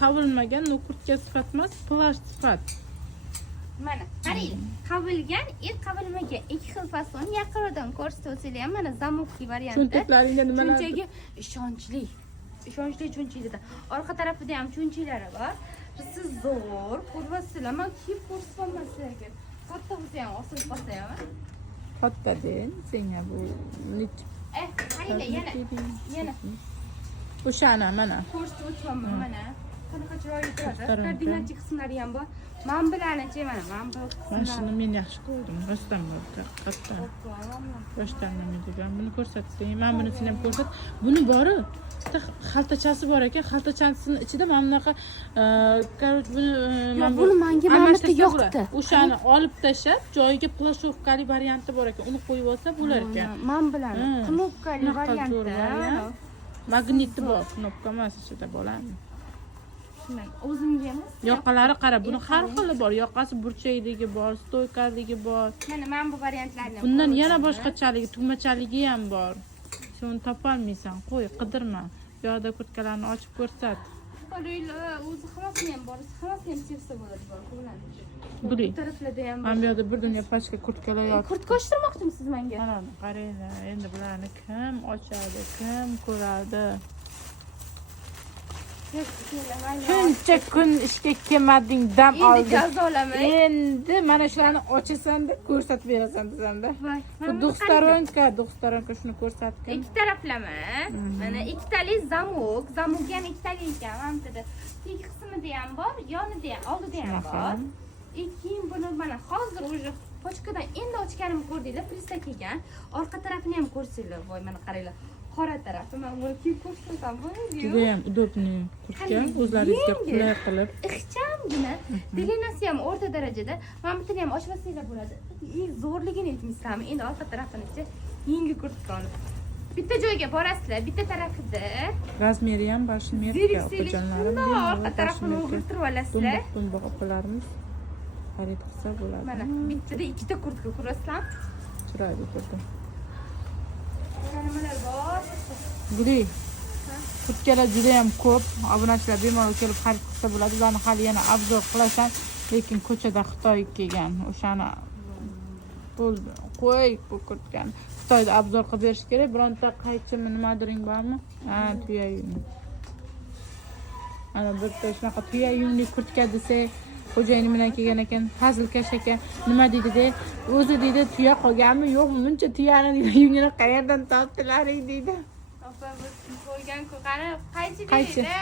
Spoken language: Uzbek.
qavilmagan, no kurtka sifat emas, plaj sifat. Mana, qarang. Qavilgan, qavilmagan ikki xil fason yaqindan ko'rsatib o'tsangiz ham mana zamokli varianti. Cho'ntaklaringga nimalar? Cho'nchagi ishonchli. Ishonchli cho'nchakda. Orqa tarafida ham cho'nchaklari bor. Siz zo'r ko'rasizlar, men kiyib ko'rsatolman sizlarga. Katta bo'lsa ham, osilib qolsa ham. Katta deng, senga bu. Qaranglar, yana. O'shani mana. Ko'rsatib o'tmayman mana. Qanaqa chiroyli turadi. Kardinalchi qismlari ham bor. Men bilanchi mana Mana shuni men yaxshi ko'rdim. Rostdan borda, katta. Boshdan nima degan, buni ko'rsatsang, men bunisini ham ko'rsat. Buni bori xaltachasi bor ekan, xaltachasining ichida mana bunaqa buni menga mamishda yoqdi. O'shani olib tashlab, joyiga plashovkali varianti bor ekan, uni qo'yib olsa bo'lar ekan. Men bilan knopkali varianti. Magnitli bor, knopka emas ichida bo'ladi. O'zimga emas. Yoqalari qara, buni har xili bor. Yoqasi burchakdagi bor, stoykaligi bor. Mana men bu variantlarni. Bundan yana boshqachaligi, tugmachaligi ham bor. Sen uni topolmaysan, qo'y, qidirma. Bu yoqda kurtkalarni ochib ko'rsat. Qo'ylar, o'zi xavosini ham bor, xavosini ham sevsa bo'ladi, bo'ladi. Buri. Bu taraflarda ham. Men bu yoqda bir dunyo pachka kurtkalar yotibdi. Kurtka ochtirmoqchimisiz menga? Mana qaranglar, endi bularni kim ochadi, kim ko'radi? Shuncha kun ishga kelmading, dam olding. Endi jazolamay. Endi mana shularni ochasan-da, ko'rsatib berasan desam-da. Bu duxstaronka shuni ko'rsatdim. Ikki taraflama. Mana ikkitali zamok, zamok ham ikkitali ekan. Mana teg qismida ham bor, yonida ham, oldida ham bor. Keyin buni mana hozir o'sha pochkadan endi ochganimni ko'rdinglar, plisda kelgan. Orqa tarafini ham ko'rsanglar, voy mana qaranglar. Qora tarafi men buni kiyib ko'rsatsam bo'ladi-ku. Juda ham udobniy kurtka, o'zlaringizga qulay qilib. Ixchamgina, delinasi ham o'rta darajada. Men bitini ham ochmasanglar bo'ladi. Zo'rligini aytmaysizlarmi? Endi orqa tarafini-chi yengil kurtkani. Bitta joyga borasizlar, bitta tarafida. Razmeri ham bashmerka opajonlarim. Orqa tarafini o'g'irtirib olasizlar. Bundoq opalarimiz xarid qilsa bo'ladi. Mana bittada ikkita kurtka ko'rasizlar. Chiroyli kurtka. Nimalar bor? Guli. Kurtkalar juda ham ko'p. Obunachilar bemalol kelib xarid qilsa bo'ladi. Ularni hali yana obzor qilasan, lekin ko'chada Xitoy kelgan. O'shani qo'y bu kurtkani. Xitoyda obzor qilib berish kerak. Bironta qaychimi nimadiring bormi? Ha, tuya yungli. Ana bitta shunaqa tuya yungli kurtka desa, xo'jayinim bilan kelgan ekan, hazilkash ekan. Nima dedi-de? O'zi dedi, tuya qolganmi, yo'qmi? Muncha tuyani dedi, yungini qayerdan topdilaring dedi. Opa, biz ko'rgan-ku, qani qaychi dedi?